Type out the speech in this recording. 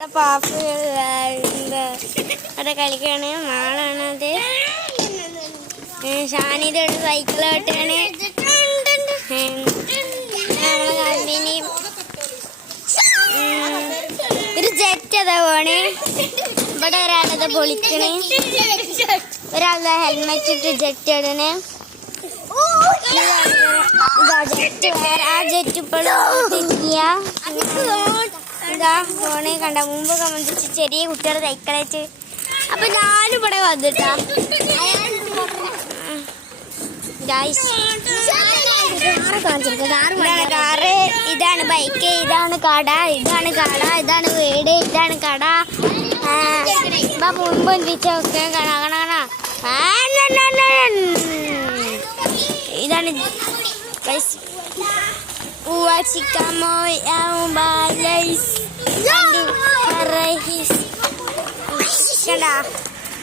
പാപ്പ് അവിടെ കളിക്കാണ് മാളാണത്. ഷാനിയുടെ ഒരു സൈക്കിളായിട്ടാണ് നമ്മളെ കമ്പനി. ഒരു ജെറ്റ് അതാ പോണ്. ഇവിടെ ഒരാളത് പൊളിക്കണ്, ഒരാളുടെ ഹെൽമെറ്റ് ഇട്ട് ജെറ്റ് ഇടണ്. ജെറ്റ് വേറെ, ആ ജെറ്റ് ഇപ്പോഴും ഇതാ ഫോണ് കണ്ട. മുമ്പ് സംബന്ധിച്ച് ചെറിയ കുട്ടികളുടെ സൈക്കിളായിട്ട്. അപ്പൊ ഞാനും ഇവിടെ വന്നിട്ടാ. കാറ്, ഇതാണ് ബൈക്ക്, ഇതാണ് കട, ഇതാണ് കട, ഇതാണ് വീട്, ഇതാണ് കട. മുമ്പ് എന്തിച്ചൊക്കെ ഇതാണ് കണ്ടാ.